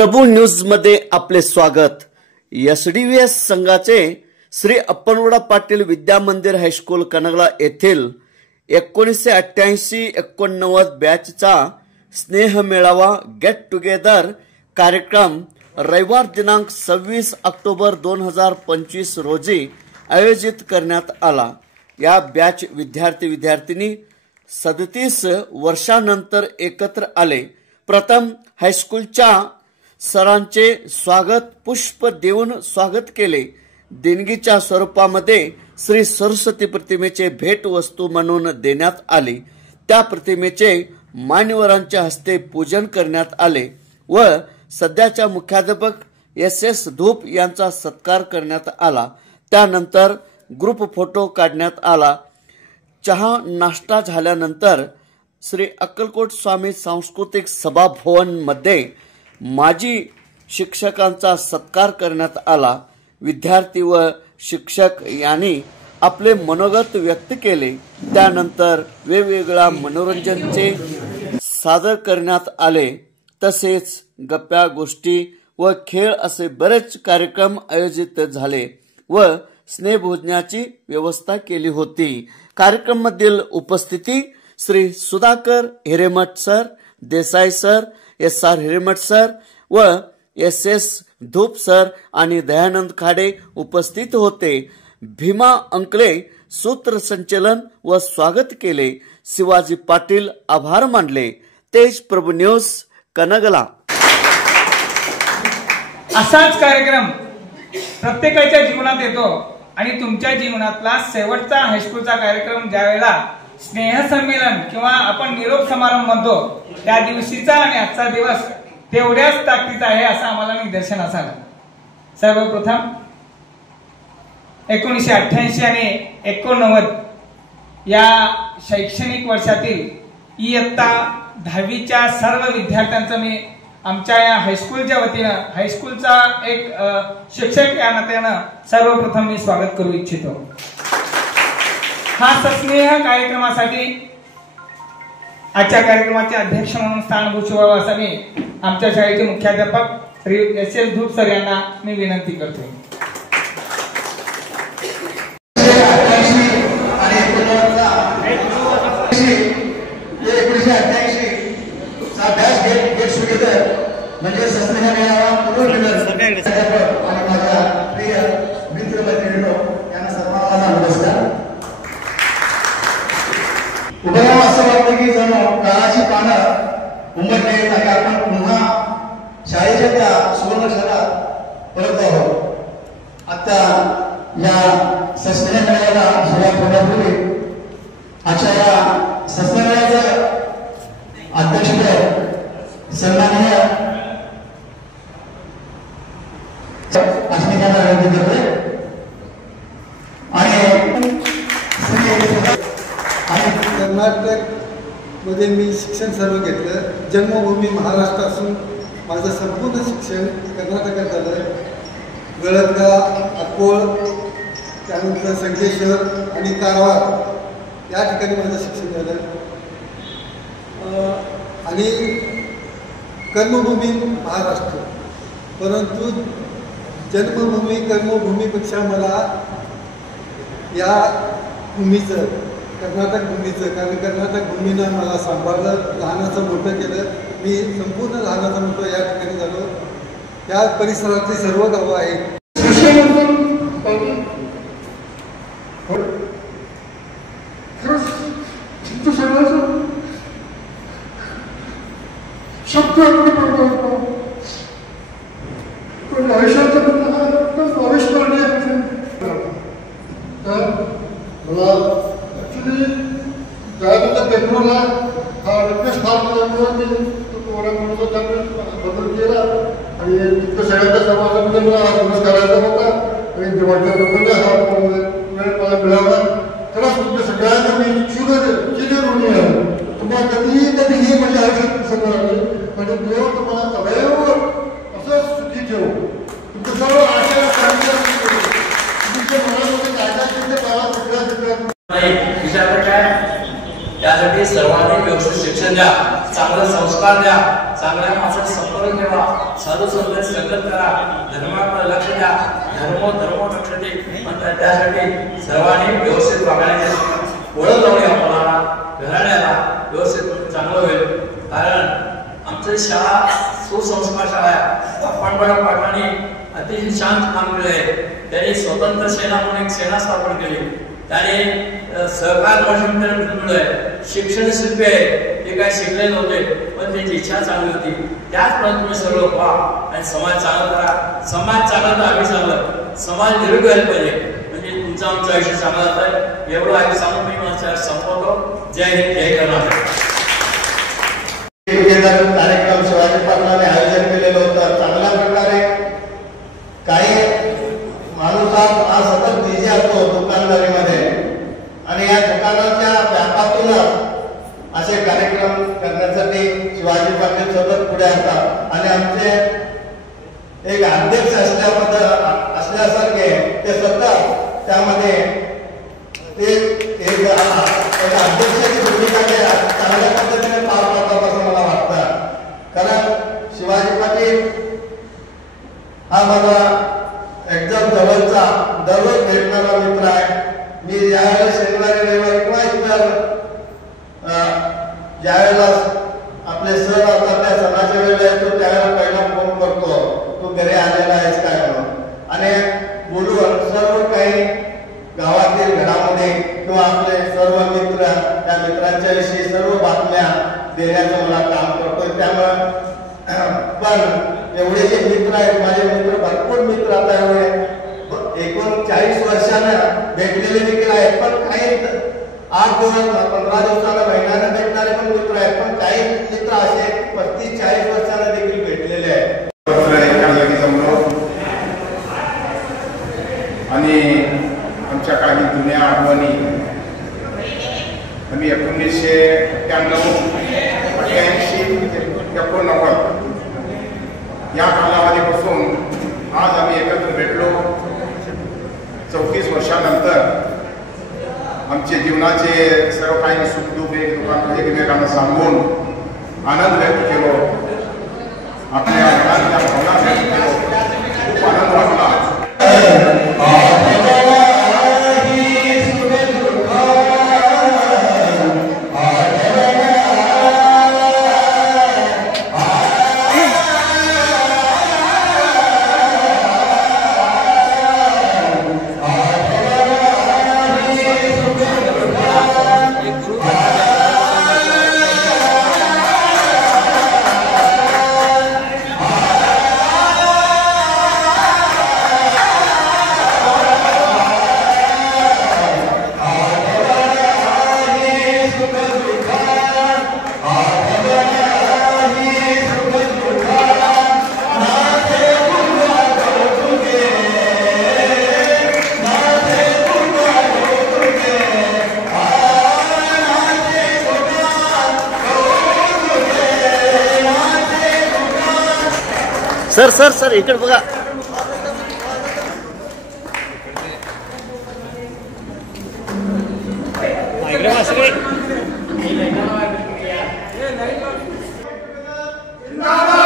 प्रभू news मध्ये आपले स्वागत। एसडीव्हीएस संघाचे श्री अप्पनगौडा पाटील विद्या मंदिर हायस्कूल कनगला येथील 1988-89 बॅचचा स्नेह मेळावा गेट टुगेदर कार्यक्रम रविवार दिनांक 26 ऑक्टोबर 2025 रोजी आयोजित करण्यात आला। या बॅच विद्यार्थी-विद्यार्थिनी 37 वर्षांनंतर एकत्र आले। प्रथम हायस्कूलच्या सरांचे स्वागत पुष्प देऊन स्वागत केले। देणगीच्या स्वरूपामध्ये श्री सरस्वती प्रतिमेचे भेट वस्तू म्हणून देण्यात आले। त्या प्रतिमेचे मान्यवरांच्या हस्ते पूजन करण्यात आले व सध्याच्या मुख्याध्यापक एस धूप यांचा सत्कार करण्यात आला। त्यानंतर ग्रुप फोटो काढण्यात आला। चहा नाश्ता झाल्यानंतर श्री अक्कलकोट स्वामी सांस्कृतिक सभाभवन मध्ये माजी शिक्षकांचा सत्कार करण्यात आला। विद्यार्थी व शिक्षक यांनी आपले मनोगत व्यक्त केले। त्यानंतर वेगवेगळ्या मनोरंजनचे सादर करण्यात आले। तसेच गप्पा गोष्टी व खेळ असे बरेच कार्यक्रम आयोजित झाले व स्नेहभोजनाची व्यवस्था केली होती। कार्यक्रमामधील उपस्थिती Shri Sudhakar Hiremath sir, Desai sir, SR Hiremath sir व SS धूप सर आणि दयानंद खाडे उपस्थित होते। भीमा अंकले सूत्रसंचलन व स्वागत केले। शिवाजी पाटील आभार मानले। तेज प्रभू न्यूज कनगला। असाच कार्यक्रम प्रत्येकाच्या जीवनात येतो आणि तुमच्या जीवनातला शेवटचा हायस्कूलचा कार्यक्रम ज्यावेळेला स्नेह संमेलन किंवा आपण निरोप समारंभ म्हणतो त्या दिवशीचा आणि आजचा दिवस तेवढ्याच ताकदीचा आहे असं आम्हाला निदर्शनास आलं। सर्वप्रथम 1988 आणि 89 या शैक्षणिक वर्षातील इयत्ता 10वीच्या सर्व विद्यार्थ्यांचं मी आमच्या या हायस्कूलच्या वतीनं हायस्कूलचा एक शिक्षक या नात्यानं सर्वप्रथम मी स्वागत करू इच्छितो। हा सस्नेह कार्यक्रमासाठी आजच्या कार्यक्रमाचे अध्यक्ष म्हणून स्थान भूषवावं असं मी आमच्या शाळेचे मुख्याध्यापक श्री SS धूप सर यांना मी विनंती करतो। म्हणजे सस्नेह मेळावा आणि माझ्या प्रिय मित्र मैत्रिणींनो यांना सर्वांना नमस्कार। उभं असं वाटतं की जणू काळाची पानं उमटली आहेत आणि आपण पुन्हा शाळेच्या त्या सुवर्ण क्षणात परत आहोत। आता या सस्नेह मेळाव्याला सुरुवात होण्यापूर्वी आजच्या या सस्नेह मेळाव्याचं अध्यक्षपद सन्माननीय कर्नाटक मध्ये मी शिक्षण सर्व घेतलं। जन्मभूमी महाराष्ट्र असून माझं संपूर्ण शिक्षण कर्नाटकात झालं। गळदगा, अकोळ, त्यानंतर संकेश्वर आणि कारवार या ठिकाणी माझं शिक्षण झालं आणि कर्मभूमी महाराष्ट्र। परंतु जन्मभूमी कर्मभूमीपेक्षा मला या भूमीचं कर्नाटक भूमीचं, कारण कर्नाटक भूमीनं मला सांभाळलं, लहानाचं मोठं केलं। मी संपूर्ण लहानाचं मोठं या ठिकाणी झालो। या परिसरातली सर्व गावं आहेत। त्यासाठी सर्वांनी व्यवस्थित शिक्षण द्या, चांगले संस्कार द्या, चांगल्या माणसाचा संपर्क ठेवा, साधू संत संगत करा, धर्माकडे लक्ष द्या, धर्म रक्षते. त्यासाठी सर्वांनी व्यवस्थित वागण्याची ओळख लावली आपल्याला, घराण्याला व्यवस्थित चांगलं होईल. कारण आमची शाळा सुसंस्कार शाळा आहे. अप्पांबळा पाटलांनी अतिशय शांत काम केले. त्यांनी स्वतंत्र सेना म्हणून एक सेना स्थापन केली. त्याने सहकार मिळवले. शिक्षण शिल्पी आहे, ते काय शिकले नव्हते पण त्यांची इच्छा चांगली होती. त्याचप्रमाणे तुम्ही सर्व व्हा आणि समाज चांगला करा. समाज चांगला तर आम्ही चांगलं, समाज निरोगी व्हायला पाहिजे, म्हणजे तुमचं आमचं आयुष्य चांगलं जात आहे. एवढं आहे सांगून मी माझ्या संपवतो. जय हिंद, जय कर्नाटक. कार्यक्रम शिवाजी पाटलांनी आयोजन केलेलं होतं. चांगल्या प्रकारे काही माणूस हा सतत बिझी असतो दुकानदारीमध्ये आणि या दुकानाच्या व्यापातूनच असे कार्यक्रम करण्यासाठी शिवाजी पाटील सतत पुढे असतात. आणि आमचे एक अध्यक्ष असल्यासारखे ते सतत त्यामध्ये ते एक अध्यक्षाची भूमिका चांगल्या पद्धतीने पार पाडतात असं मला वाटतं. कारण शिवाजी पाटील हा मला एकदम जवळचा दररोज भेटणारा मित्र आहे. मी ज्यावेळेला शनिवारी रविवारी किंवा इतर ज्यावेळेला आपले सण असतात त्या सणाच्या वेळेला येतो त्यावेळेला पहिला फोन करतो, तू घरी आलेला आहेस काय म्हणून, आणि बोलून सर्व काही गावातील घडामोडी किंवा आपले सर्व मित्र त्या मित्रांच्या विषयी सर्व बातम्या देण्याचं मला काम करतोय. त्यामुळे पण एवढे जे मित्र आहेत, माझे मित्र भरपूर मित्र आता एवढे 39 वर्षानं भेटलेले देखील आहेत. पण काही 8 दिवस 15 दिवसाला महिन्यानं भेटणारे पण मित्र आहेत. पण काही मित्र असे 35-40 वर्षानं देखील भेटलेले आहेत. आणि आमच्या काही जुन्या आठवणी आम्ही 1991, 88, 89 या कालावधीपासून आज आम्ही एकत्र भेटलो. 34 वर्षानंतर आमचे जीवनाचे सर्व काही सुखदुःख एकमेकांना सांगून आनंद व्यक्त केलो. आपल्या मनातल्या भावना व्यक्त केलो. खूप आनंद वाटला. सर सर सर इकडे बघा. जिंदाबाद.